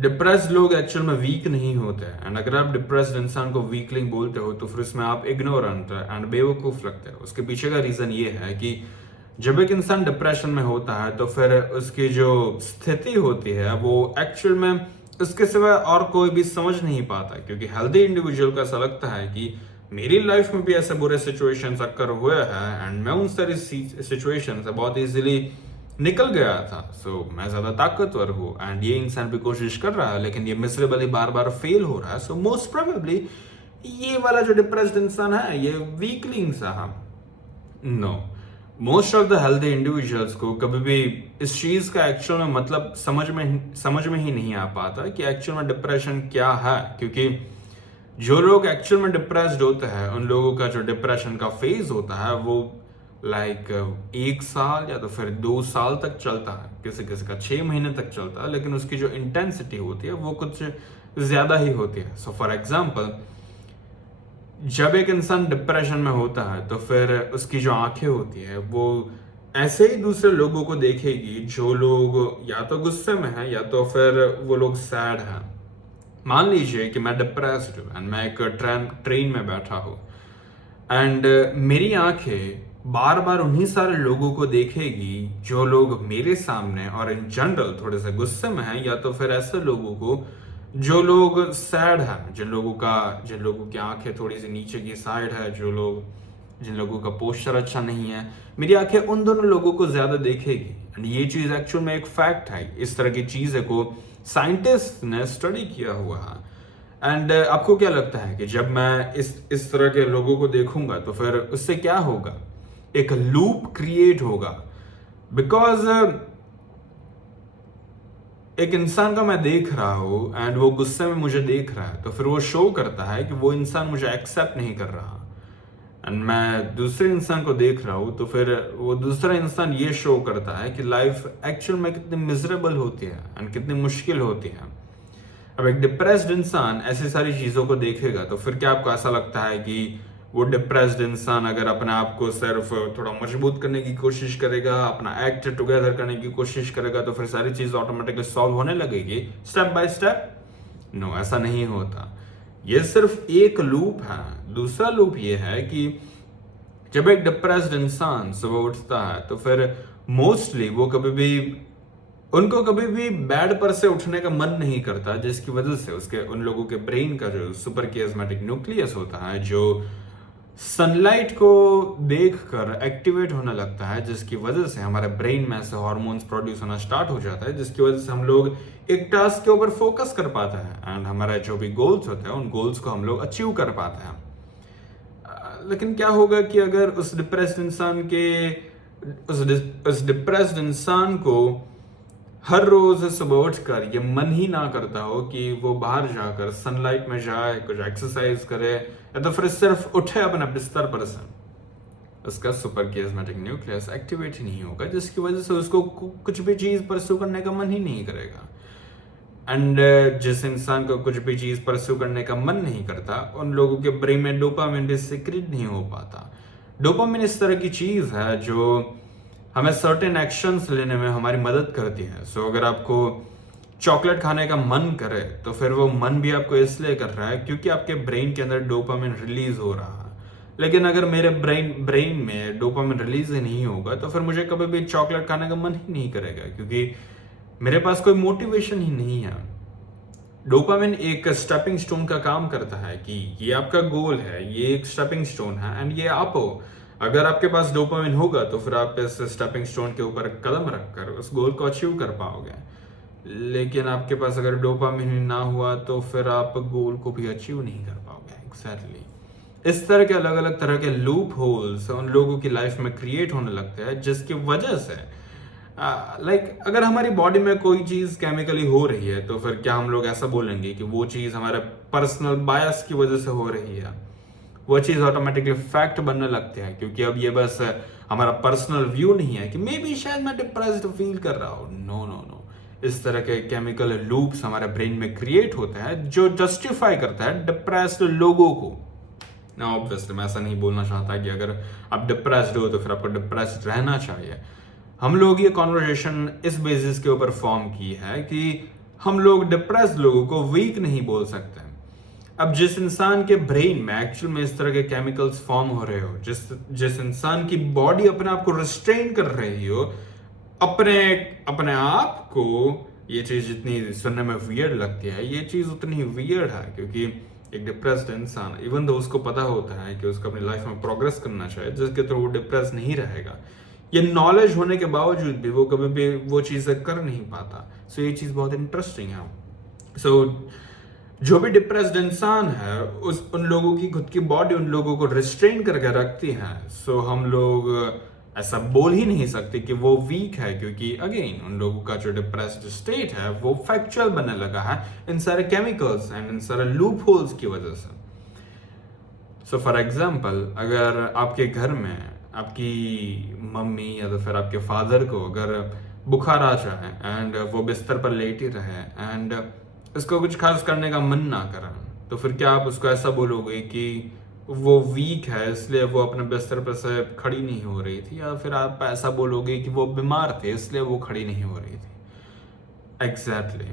Depressed लोग actual में week नहीं होते हैं एंड अगर आप डिप्रेस्ड इंसान को वीकलिंग बोलते हो तो फिर उसमें आप इग्नोरेंट एंड बेवकूफ लगते हो। उसके पीछे का रीजन ये है कि जब एक इंसान डिप्रेशन में होता है तो फिर उसकी जो स्थिति होती है वो एक्चुअल में उसके सिवा और कोई भी समझ नहीं पाता, क्योंकि हेल्दी इंडिविजुअल को ऐसा लगता है कि मेरी लाइफ में भी ऐसे बुरे सिचुएशंस अक्कर हुए हैं एंड मैं उन सारी सिचुएशन से बहुत इजीली निकल गया था। मैं ज्यादा ताकतवर हूँ एंड ये इंसान भी कोशिश कर रहा है लेकिन ये मिजरेबली बार बार फेल हो रहा है। मोस्ट प्रोबेबली ये वाला जो डिप्रेस्ड इंसान है ये वीकलिंग सा है। No, most of the healthy individuals को कभी भी इस चीज का एक्चुअल में मतलब समझ में ही नहीं आ पाता कि एक्चुअल में डिप्रेशन क्या है, क्योंकि जो लोग एक्चुअल में डिप्रेस्ड होते हैं उन लोगों का जो डिप्रेशन का फेज होता है वो एक साल या तो फिर 2 साल तक चलता है, किसी किसी का 6 महीने तक चलता है, लेकिन उसकी जो इंटेंसिटी होती है वो कुछ ज्यादा ही होती है। फॉर एग्जाम्पल, जब एक इंसान डिप्रेशन में होता है तो फिर उसकी जो आंखें होती है वो ऐसे ही दूसरे लोगों को देखेगी जो लोग या तो गुस्से में है या तो फिर वो लोग सैड हैं। मान लीजिए कि मैं डिप्रेस्ड हूँ एंड मैं एक ट्रेन में बैठा हूँ एंड मेरी आंखें बार बार उन्हीं सारे लोगों को देखेगी जो लोग मेरे सामने और इन जनरल थोड़े से गुस्से में हैं, या तो फिर ऐसे लोगों को जो लोग सैड हैं, जिन लोगों की आंखें थोड़ी सी नीचे की साइड है, जिन लोगों का पोस्चर अच्छा नहीं है। मेरी आंखें उन दोनों लोगों को ज्यादा देखेगी एंड ये चीज एक्चुअल में एक फैक्ट है। इस तरह की चीजें को साइंटिस्ट ने स्टडी किया हुआ है। एंड आपको क्या लगता है कि जब मैं इस तरह के लोगों को देखूंगा तो फिर उससे क्या होगा? एक लूप क्रिएट होगा, बिकॉज एक इंसान का मैं देख रहा हूं एंड वो गुस्से में मुझे देख रहा है तो फिर वो शो करता है कि वो इंसान मुझे एक्सेप्ट नहीं कर रहा, एंड मैं दूसरे इंसान को देख रहा हूं तो फिर वो दूसरा इंसान ये शो करता है कि लाइफ एक्चुअल में कितनी मिजरेबल होती है एंड कितनी मुश्किल होती है। अब एक डिप्रेस्ड इंसान ऐसी सारी चीजों को देखेगा तो फिर क्या आपको ऐसा लगता है कि वो डिप्रेस्ड इंसान अगर अपने आप को सिर्फ थोड़ा मजबूत करने की कोशिश करेगा, अपना एक्ट टुगेदर करने की कोशिश करेगा तो फिर सारी चीज ऑटोमेटिकली सॉल्व होने लगेगी स्टेप बाय स्टेप? नो, ऐसा नहीं होता। ये सिर्फ एक लूप है। दूसरा लूप ये है कि जब एक डिप्रेस्ड इंसान सुबह उठता है तो फिर मोस्टली उनको कभी भी बेड पर से उठने का मन नहीं करता, जिसकी वजह से उसके उन लोगों के ब्रेन का जो सुपर कियास्मेटिक न्यूक्लियस होता है जो सनलाइट को देखकर एक्टिवेट होने लगता है, जिसकी वजह से हमारे ब्रेन में ऐसे हार्मोन्स प्रोड्यूस होना स्टार्ट हो जाता है, जिसकी वजह से हम लोग एक टास्क के ऊपर फोकस कर पाते हैं एंड हमारा जो भी गोल्स होते हैं उन गोल्स को हम लोग अचीव कर पाते हैं। लेकिन क्या होगा कि अगर उस डिप्रेस्ड इंसान को हर रोज सुबह उठकर ये मन ही ना करता हो कि वो बाहर जाकर सनलाइट में जाए, कुछ एक्सरसाइज करे या तो फिर सिर्फ उठे अपने बिस्तर पर से, उसका सुपर कियास्मेटिक न्यूक्लियस एक्टिवेट ही नहीं होगा, जिसकी वजह से उसको कुछ भी चीज परस्यू करने का मन ही नहीं करेगा। एंड जिस इंसान को कुछ भी चीज परस्यू करने का मन नहीं करता उन लोगों के ब्रेन में डोपामिन भी सिक्रीट नहीं हो पाता। डोपामिन इस तरह की चीज है जो हमें सर्टेन एक्शंस लेने में हमारी मदद करती है। अगर आपको चॉकलेट खाने का मन करे तो फिर वो मन भी आपको इसलिए कर रहा है क्योंकि आपके ब्रेन के अंदर डोपामिन रिलीज हो रहा है। लेकिन अगर मेरे ब्रेन में डोपामिन रिलीज ही नहीं होगा तो फिर मुझे कभी भी चॉकलेट खाने का मन ही नहीं करेगा, क्योंकि मेरे पास कोई मोटिवेशन ही नहीं है। डोपामिन एक स्टेपिंग स्टोन का काम करता है कि ये आपका गोल है, ये एक स्टेपिंग स्टोन है एंड ये आप हो। अगर आपके पास डोपामिन होगा तो फिर आप इस स्टेपिंग स्टोन के ऊपर कदम रखकर उस गोल को अचीव कर पाओगे। लेकिन आपके पास अगर डोपामिन ना हुआ तो फिर आप गोल को भी अचीव नहीं कर पाओगे। एग्जैक्टली इस तरह के अलग अलग तरह के लूप होल्स उन लोगों की लाइफ में क्रिएट होने लगते हैं, जिसकी वजह से अगर हमारी बॉडी में कोई चीज केमिकली हो रही है तो फिर क्या हम लोग ऐसा बोलेंगे कि वो चीज हमारे पर्सनल बायस की वजह से हो रही है? वो चीज ऑटोमेटिकली फैक्ट बनने लगती है, क्योंकि अब ये बस हमारा पर्सनल व्यू नहीं है कि मे बी शायद मैं डिप्रेस्ड फील कर रहा हूं। नो नो नो, इस तरह के केमिकल लूप्स हमारे ब्रेन में क्रिएट होते हैं जो जस्टिफाई करता है डिप्रेस्ड लोगों को। ना ऑब्वियसली मैं ऐसा नहीं बोलना चाहता कि अगर आप डिप्रेस्ड हो तो फिर आपको डिप्रेस्ड रहना चाहिए। हम लोग ये कॉन्वर्सेशन इस बेसिस के ऊपर फॉर्म की है कि हम लोग डिप्रेस्ड लोगों को वीक नहीं बोल सकते। अब जिस इंसान के ब्रेन में एक्चुअल में इस तरह के केमिकल्स फॉर्म हो रहे हो, जिस इंसान की बॉडी अपने आप को रिस्ट्रेन कर रही हो, अपने अपने आप को, ये चीज जितनी सुनने में वियर्ड लगती है, ये चीज उतनी वियर्ड है, क्योंकि एक डिप्रेस्ड इंसान इवन तो उसको पता होता है कि उसको अपनी लाइफ में प्रोग्रेस करना चाहिए, जिसके थ्रू वो डिप्रेस नहीं रहेगा, ये नॉलेज होने के बावजूद भी वो कभी भी वो चीजें कर नहीं पाता। सो ये चीज बहुत इंटरेस्टिंग है। सो जो भी डिप्रेस्ड इंसान है, उन लोगों की खुद की बॉडी उन लोगों को रिस्ट्रेन करके रखती है। सो हम लोग ऐसा बोल ही नहीं सकते कि वो वीक है, क्योंकि अगेन उन लोगों का जो डिप्रेस्ड स्टेट है वो फैक्चुअल बनने लगा है इन सारे केमिकल्स एंड इन सारे लूप होल्स की वजह से। सो फॉर एग्जाम्पल, अगर आपके घर में आपकी मम्मी या तो फिर आपके फादर को अगर बुखार आ जाए एंड वो बिस्तर पर लेटी रहे एंड उसको कुछ खास करने का मन ना करें, तो फिर क्या आप उसको ऐसा बोलोगे कि वो वीक है इसलिए वो अपने बिस्तर पर से खड़ी नहीं हो रही थी, या फिर आप ऐसा बोलोगे कि वो बीमार थे इसलिए वो खड़ी नहीं हो रही थी? एग्जैक्टली